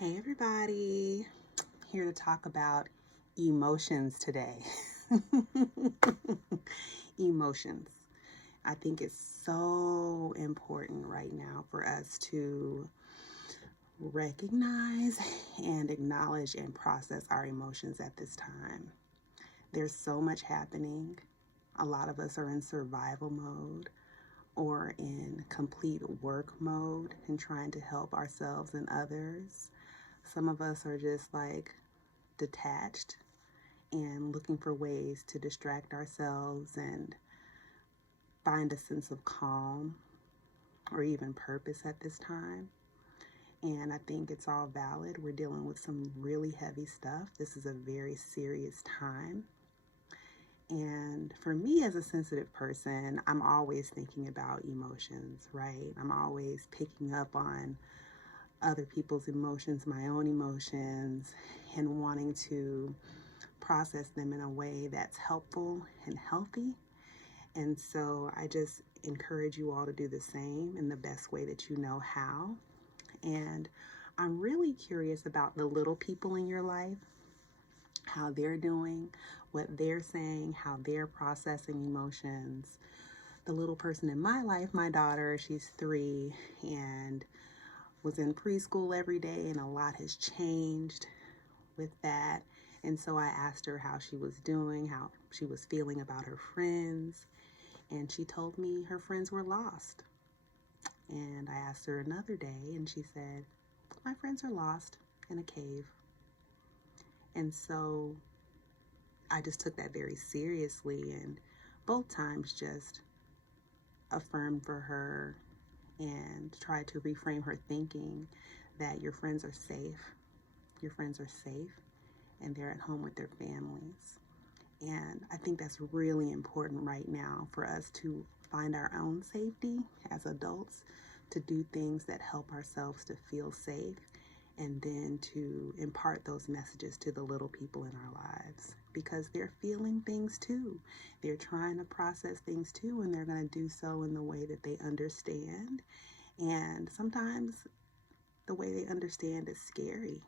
Hey everybody, here to talk about emotions today. Emotions. I think it's so important right now for us to recognize and acknowledge and process our emotions at this time. There's so much happening. A lot of us are in survival mode or in complete work mode and trying to help ourselves and others. Some of us are just like detached and looking for ways to distract ourselves and find a sense of calm or even purpose at this time. And I think it's all valid. We're dealing with some really heavy stuff. This is a very serious time. And for me as a sensitive person, I'm always thinking about emotions, right? I'm always picking up on other people's emotions, my own emotions, and wanting to process them in a way that's helpful and healthy. And so I just encourage you all to do the same in the best way that you know how. And I'm really curious about the little people in your life, how they're doing, what they're saying, how they're processing emotions. The little person in my life, my daughter, she's 3 and was in preschool every day, and a lot has changed with that. And so I asked her how she was doing, how she was feeling about her friends. And she told me her friends were lost. And I asked her another day, and she said, my friends are lost in a cave. And so I just took that very seriously, and both times just affirmed for her and tried to reframe her thinking that your friends are safe. Your friends are safe, and they're at home with their families. And I think that's really important right now for us to find our own safety as adults, to do things that help ourselves to feel safe, and then to impart those messages to the little people in our lives, because they're feeling things too. They're trying to process things too, and they're going to do so in the way that they understand. And sometimes the way they understand is scary.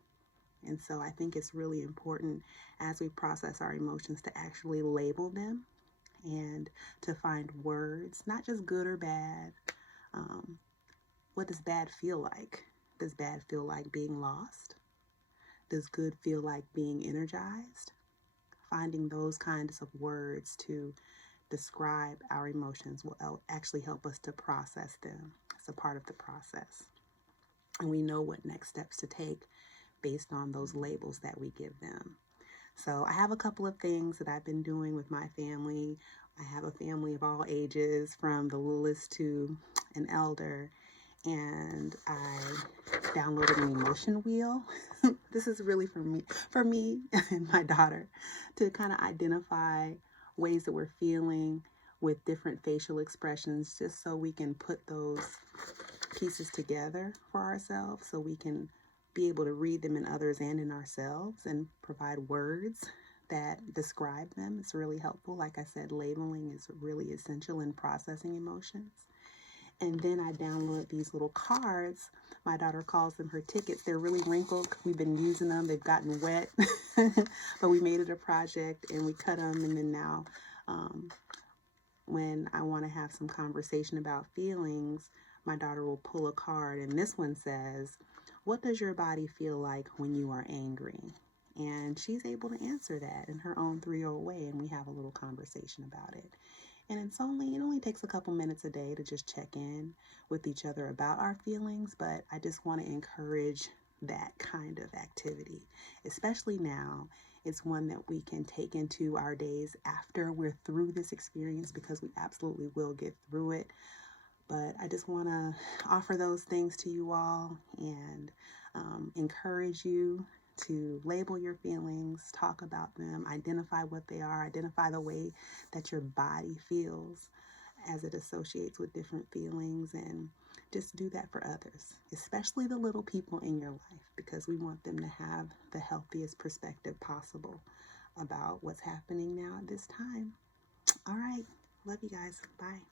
And so I think it's really important as we process our emotions to actually label them and to find words, not just good or bad. What does bad feel like? Does bad feel like being lost? Does good feel like being energized? Finding those kinds of words to describe our emotions will actually help us to process them. It's a part of the process. And we know what next steps to take based on those labels that we give them. So I have a couple of things that I've been doing with my family. I have a family of all ages, from the littlest to an elder, and I downloaded an emotion wheel. This is really for me and my daughter, to kind of identify ways that we're feeling with different facial expressions, just so we can put those pieces together for ourselves, so we can be able to read them in others and in ourselves and provide words that describe them. It's really helpful. Like I said, labeling is really essential in processing emotions. And then I download these little cards. My daughter calls them her tickets. They're really wrinkled. We've been using them. They've gotten wet, but we made it a project and we cut them. And then now when I want to have some conversation about feelings, my daughter will pull a card, and this one says, what does your body feel like when you are angry? And she's able to answer that in her own 3-year-old way, and we have a little conversation about it. And it only takes a couple minutes a day to just check in with each other about our feelings, but I just want to encourage that kind of activity, especially now. It's one that we can take into our days after we're through this experience, because we absolutely will get through it. But I just want to offer those things to you all and encourage you to label your feelings, talk about them, identify what they are, identify the way that your body feels as it associates with different feelings, and just do that for others, especially the little people in your life, because we want them to have the healthiest perspective possible about what's happening now at this time. All right. Love you guys. Bye.